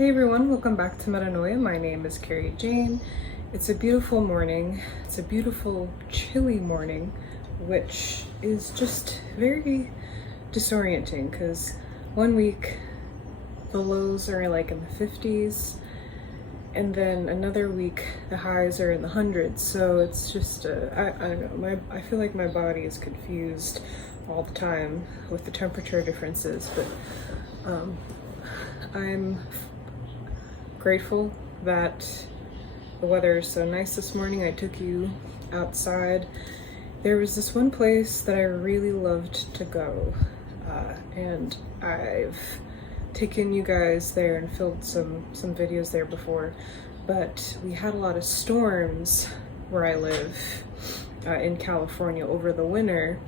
Hey everyone, welcome back to Metanoia. My name is Carrie Jane. It's a beautiful morning. It's a beautiful, chilly morning, which is just very disorienting because one week the lows are like in the 50s, and then another week the highs are in the hundreds. So it's just, I don't know, I feel like my body is confused all the time with the temperature differences, but I'm grateful that the weather is so nice this morning. I took you outside. There was this one place that I really loved to go, and I've taken you guys there and filmed some videos there before, but we had a lot of storms where I live in California over the winter,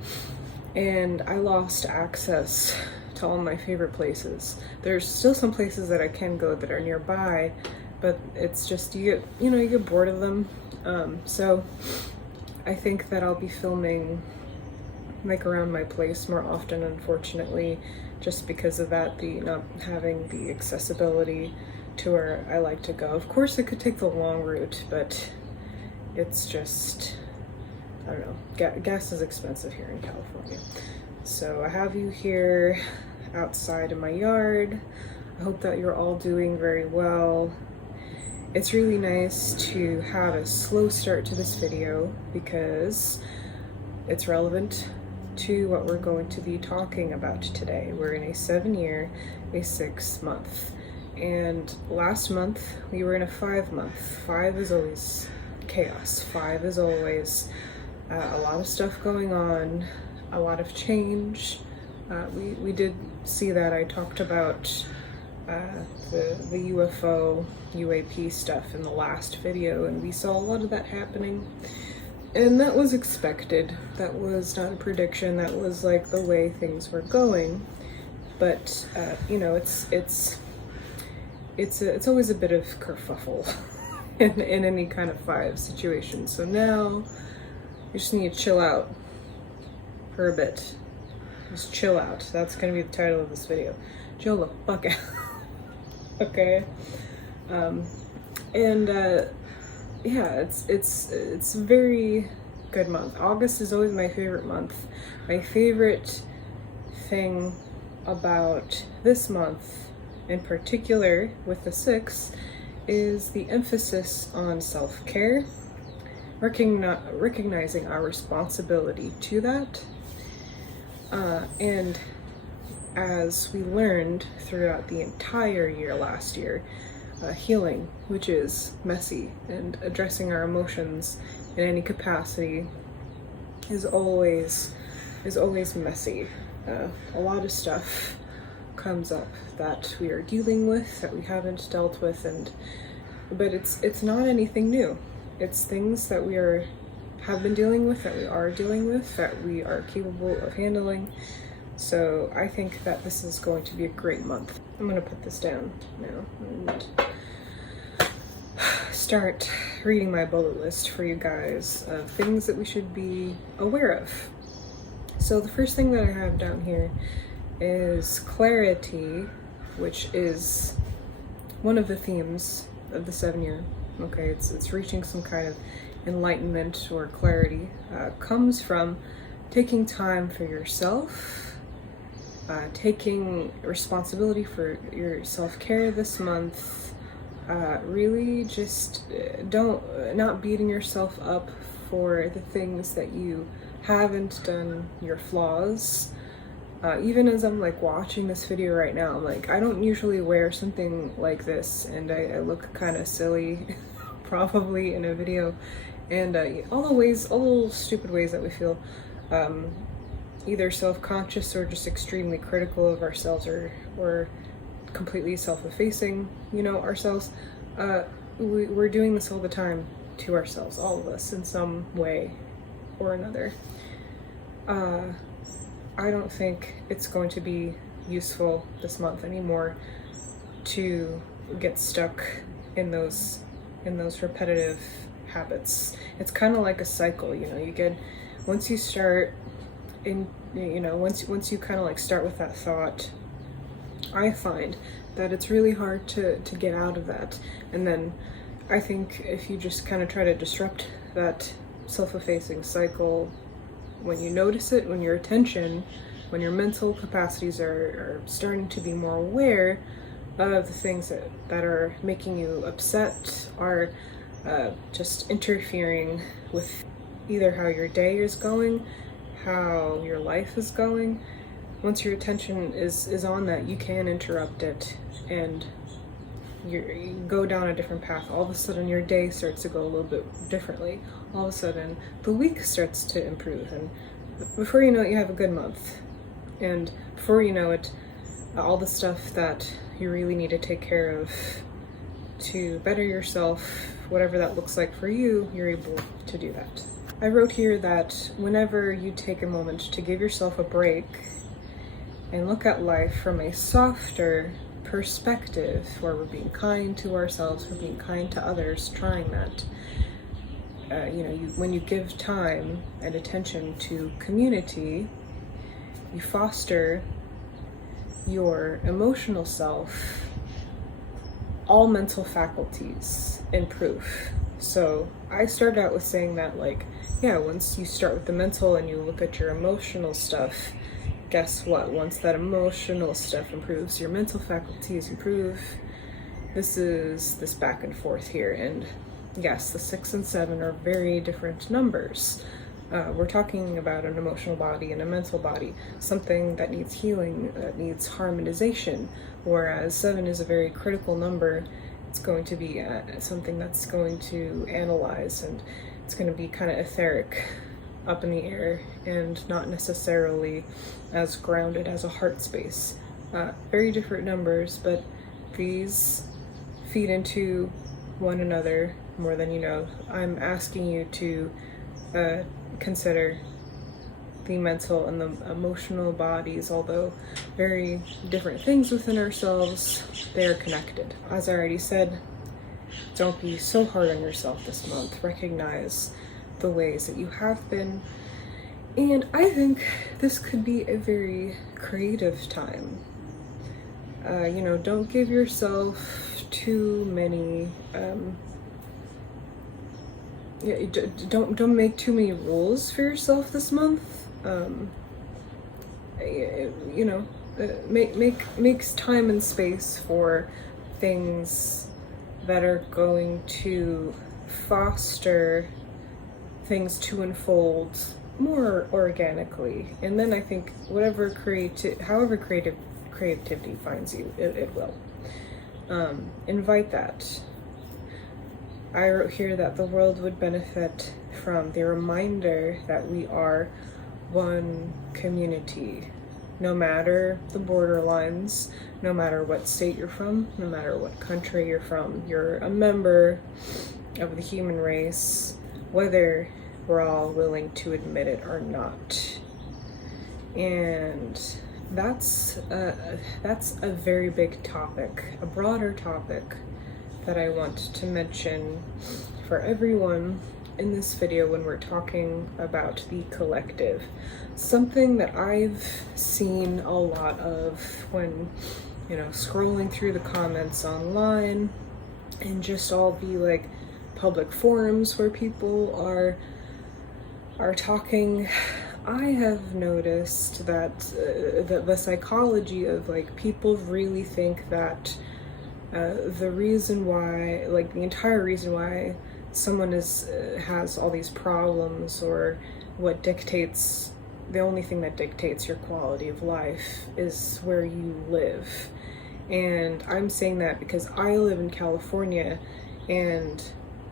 and I lost access to all my favorite places. There's still some places that I can go that are nearby, but it's just you get bored of them. So I think that I'll be filming like around my place more often, unfortunately, just because of that, the not having the accessibility to where I like to go. Of course, I could take the long route, but it's just, I don't know, gas is expensive here in California. So I have you here outside in my yard. I hope that you're all doing very well. It's really nice to have a slow start to this video because it's relevant to what we're going to be talking about today. We're in a 7-year, a 6-month. And last month we were in a 5-month. 5 is always chaos. 5 is always a lot of stuff going on, a lot of change. We did see that. I talked about the UFO, UAP stuff in the last video, and we saw a lot of that happening. And that was expected. That was not a prediction. That was like the way things were going. But you know, it's always a bit of kerfuffle in any kind of 5 situation. So now you just need to chill out for a bit. Just chill out. That's gonna be the title of this video. Chill the fuck out. Okay. Yeah, it's a very good month. August is always my favorite month. My favorite thing about this month in particular with the 6 is the emphasis on self-care, recognizing our responsibility to that. And as we learned throughout the entire year last year, healing, which is messy, and addressing our emotions in any capacity is always messy. A lot of stuff comes up that we are dealing with that we haven't dealt with, but it's not anything new. It's things that we have been dealing with, that we are dealing with, that we are capable of handling. So I think that this is going to be a great month. I'm gonna put this down now and start reading my bullet list for you guys of things that we should be aware of. So the first thing that I have down here is clarity, which is one of the themes of the 7-year. Okay, it's reaching some kind of enlightenment or clarity. Comes from taking time for yourself, taking responsibility for your self-care this month. Really just not beating yourself up for the things that you haven't done, your flaws. Even as I'm like watching this video right now, I'm like, I don't usually wear something like this, and I look kind of silly probably in a video, and all the little stupid ways that we feel either self-conscious or just extremely critical of ourselves, or completely self-effacing, ourselves. We're doing this all the time to ourselves, all of us, in some way or another. I don't think it's going to be useful this month anymore to get stuck in those repetitive habits. It's kind of like a cycle, you get, once you start in, once you kind of like start with that thought, I find that it's really hard to get out of that. And then I think if you just kind of try to disrupt that self-effacing cycle, when you notice it, when your attention, when your mental capacities are starting to be more aware of the things that are making you upset, are just interfering with either how your day is going, how your life is going. Once your attention is on that, you can interrupt it, and you go down a different path. All of a sudden your day starts to go a little bit differently. All of a sudden the week starts to improve, and before you know it, you have a good month. And before you know it, all the stuff that you really need to take care of to better yourself, whatever that looks like for you, you're able to do that. I wrote here that whenever you take a moment to give yourself a break and look at life from a softer perspective, where we're being kind to ourselves, we're being kind to others, trying that. When you give time and attention to community, you foster your emotional self, all mental faculties improve. So I started out with saying that, once you start with the mental and you look at your emotional stuff, guess what? Once that emotional stuff improves, your mental faculties improve. This is this back and forth here. And yes, the 6 and 7 are very different numbers. We're talking about an emotional body and a mental body, something that needs healing, that needs harmonization, whereas 7 is a very critical number. It's going to be something that's going to analyze, and it's going to be kind of etheric, up in the air, and not necessarily as grounded as a heart space. Very different numbers, but these feed into one another more than you know. I'm asking you to consider the mental and the emotional bodies, although very different things within ourselves, they are connected. As I already said, don't be so hard on yourself this month. Recognize the ways that you have been, and I think this could be a very creative time. Don't give yourself too many don't make too many rules for yourself this month. Makes time and space for things that are going to foster things to unfold more organically. And then I think however creativity finds you, it will. Invite that. I wrote here that the world would benefit from the reminder that we are one community, no matter the borderlines, no matter what state you're from, no matter what country you're from. You're a member of the human race, whether we're all willing to admit it or not. And that's a very big topic, a broader topic that I want to mention for everyone in this video when we're talking about the collective. Something that I've seen a lot of when, scrolling through the comments online, and just all the public forums where people are talking. I have noticed that the psychology of people really think that the reason why, the entire reason why someone has all these problems, or the only thing that dictates your quality of life is where you live. And I'm saying that because I live in California, and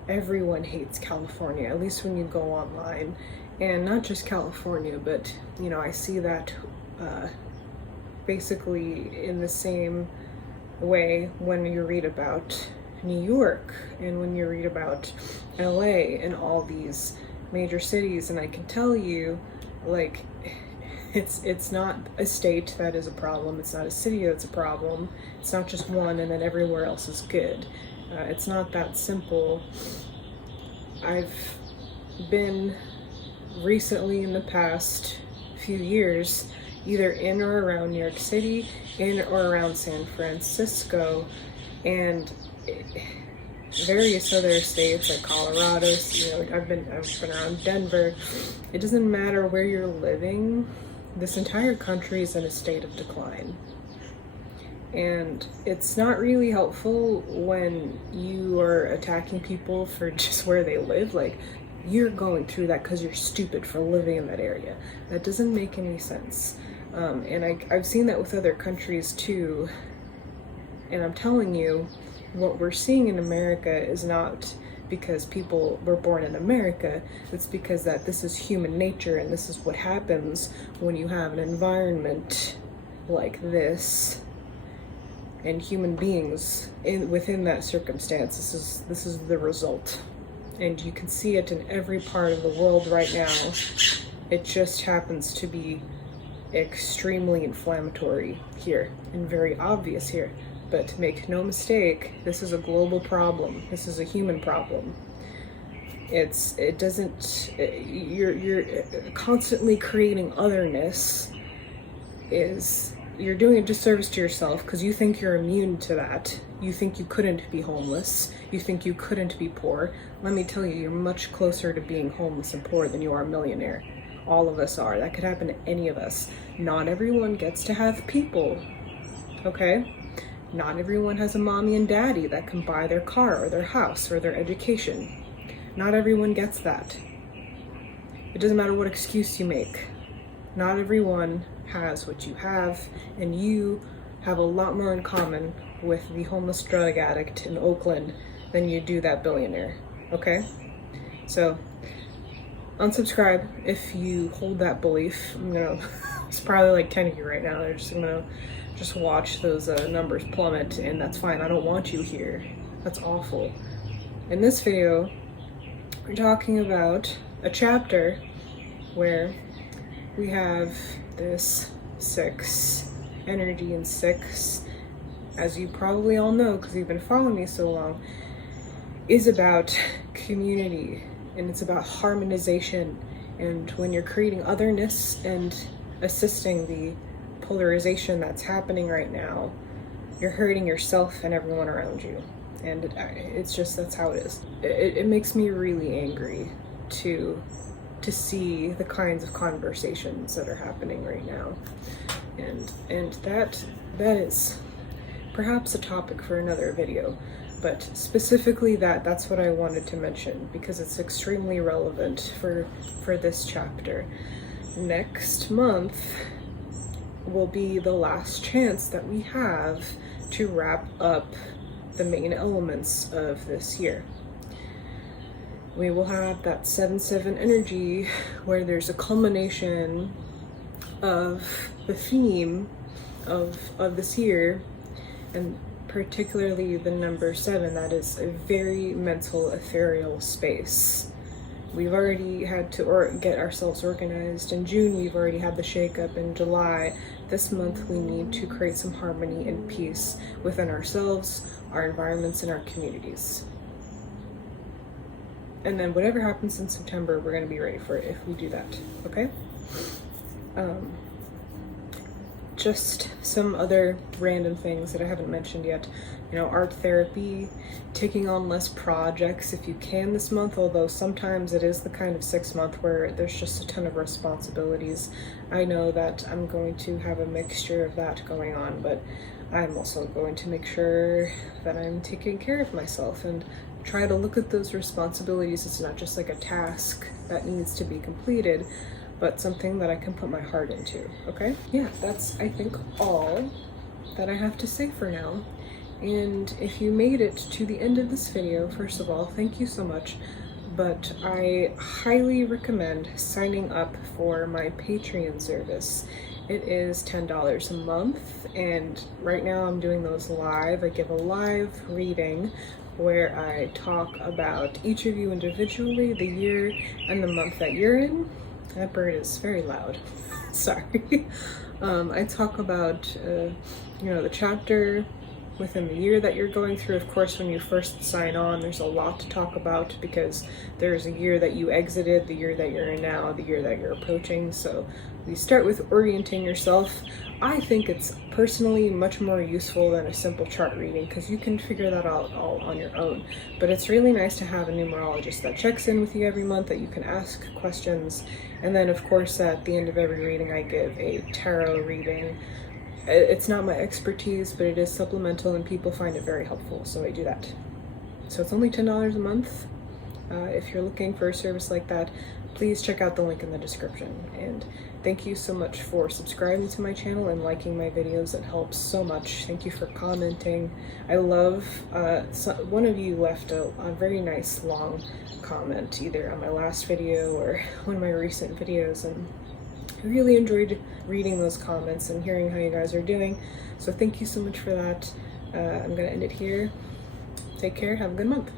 everyone hates California, at least when you go online. And not just California, but I see that basically in the same way when you read about New York, and when you read about LA and all these major cities. And I can tell you, it's not a state that is a problem, it's not a city that's a problem, it's not just one and then everywhere else is good. It's not that simple. I've been recently, in the past few years, either in or around New York City, in or around San Francisco, and various other states like Colorado. I've been around Denver. It doesn't matter where you're living. This entire country is in a state of decline. And it's not really helpful when you are attacking people for just where they live. Like, you're going through that because you're stupid for living in that area. That doesn't make any sense. And I've seen that with other countries too. And I'm telling you, what we're seeing in America is not because people were born in America. It's because that this is human nature, and this is what happens when you have an environment like this and human beings within that circumstance. This is the result, and you can see it in every part of the world right now. It just happens to be extremely inflammatory here and very obvious here. But make no mistake, this is a global problem. This is a human problem. You're constantly creating otherness. You're doing a disservice to yourself because you think you're immune to that. You think you couldn't be homeless. You think you couldn't be poor. Let me tell you, you're much closer to being homeless and poor than you are a millionaire. All of us are. That could happen to any of us. Not everyone gets to have people, okay? Not everyone has a mommy and daddy that can buy their car or their house or their education. Not everyone gets that. It doesn't matter what excuse you make. Not everyone has what you have, and you have a lot more in common with the homeless drug addict in Oakland than you do that billionaire, okay? So, unsubscribe if you hold that belief. It's probably like 10 of you right now. They're just gonna watch those numbers plummet, and that's fine. I don't want you here. That's awful. In this video, we're talking about a chapter where we have this 6 energy, and 6, as you probably all know because you've been following me so long, is about community, and it's about harmonization. And when you're creating otherness and assisting the polarization that's happening right now, you're hurting yourself and everyone around you. And it's just, that's how it is. It makes me really angry to see the kinds of conversations that are happening right now, and that is perhaps a topic for another video, but specifically that's what I wanted to mention because it's extremely relevant for this chapter. Next month will be the last chance that we have to wrap up the main elements of this year. We will have that 7/7 energy where there's a culmination of the theme of this year, and particularly the number 7. That is a very mental, ethereal space. We've already had to get ourselves organized in June. We've already had the shakeup in July. This month we need to create some harmony and peace within ourselves, our environments, and our communities. And then whatever happens in September, we're going to be ready for it if we do that, okay? Just some other random things that I haven't mentioned yet. Art therapy, taking on less projects if you can this month, although sometimes it is the kind of 6 month where there's just a ton of responsibilities. I know that I'm going to have a mixture of that going on, but I'm also going to make sure that I'm taking care of myself and try to look at those responsibilities. It's not just like a task that needs to be completed, but something that I can put my heart into, okay? Yeah, that's, I think, all that I have to say for now. And if you made it to the end of this video, first of all, thank you so much. But I highly recommend signing up for my Patreon service. It is $10 a month, and right now I'm doing those live. I give a live reading where I talk about each of you individually, the year and the month that you're in. That bird is very loud. Sorry. I talk about, the chapter, within the year that you're going through. Of course, when you first sign on, there's a lot to talk about because there's a year that you exited, the year that you're in now, the year that you're approaching. So we start with orienting yourself. I think it's personally much more useful than a simple chart reading because you can figure that out all on your own. But it's really nice to have a numerologist that checks in with you every month, that you can ask questions. And then of course at the end of every reading I give a tarot reading. It's not my expertise, but it is supplemental and people find it very helpful, so I do that. So it's only $10 a month. If you're looking for a service like that, please check out the link in the description. And thank you so much for subscribing to my channel and liking my videos. It helps so much. Thank you for commenting. I love, one of you left a very nice long comment, either on my last video or one of my recent videos, and I really enjoyed reading those comments and hearing how you guys are doing. So thank you so much for that. I'm gonna end it here. Take care, have a good month.